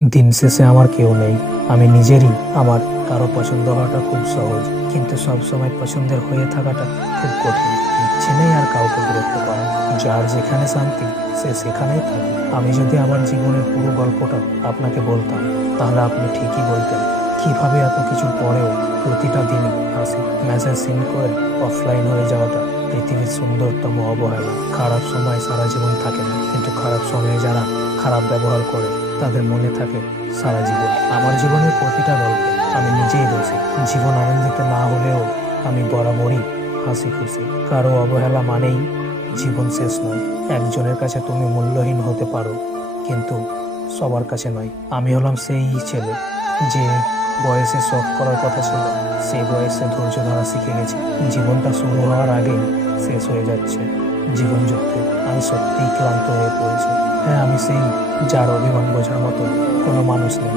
দিন শেষে আমার কেউ নেই, আমি নিজেরই। আমার কারো পছন্দ হওয়াটা খুব সহজ, কিন্তু সবসময় পছন্দের হয়ে থাকাটা খুব কঠিন। ইচ্ছে নেই আর কাউকে বিরক্ত করা। যার যেখানে শান্তি সে সেখানেই থাকে। আমি যদি আমার জীবনের পুরো গল্পটা আপনাকে বলতাম, তাহলে আপনি ঠিকই বলতেন কিভাবে এত কিছুর পরেও প্রতিটা দিনই হাসি। মেসেজ সিন করে অফলাইন হয়ে যাওয়াটা পৃথিবীর সুন্দরতম অবহেলা। খারাপ সময় সারা জীবন থাকে না, কিন্তু খারাপ সময়ে যারা খারাপ ব্যবহার করে তাদের মনে থাকে সারা জীবন। আমার জীবনের প্রতিটা গল্পে আমি নিজেই দোষী। জীবন আনন্দিত না হলেও আমি বরাবরই হাসি খুশি। কারো অবহেলা মানেই জীবন শেষ নয়। একজনের কাছে তুমি মূল্যহীন হতে পারো, কিন্তু সবার কাছে নয়। আমি হলাম সেই ছেলে যে বয়সে শখ করার কথা ছিল, সেই বয়সে ধৈর্য ধরা শিখে গেছি। জীবনটা শুরু হওয়ার আগেই শেষ হয়ে যাচ্ছে জীবন যুদ্ধে। আমি সত্যিই ক্লান্ত হয়ে পড়েছি। হ্যাঁ, আমি সেই যার অভিমান বোঝার মতো কোনো মানুষ নেই।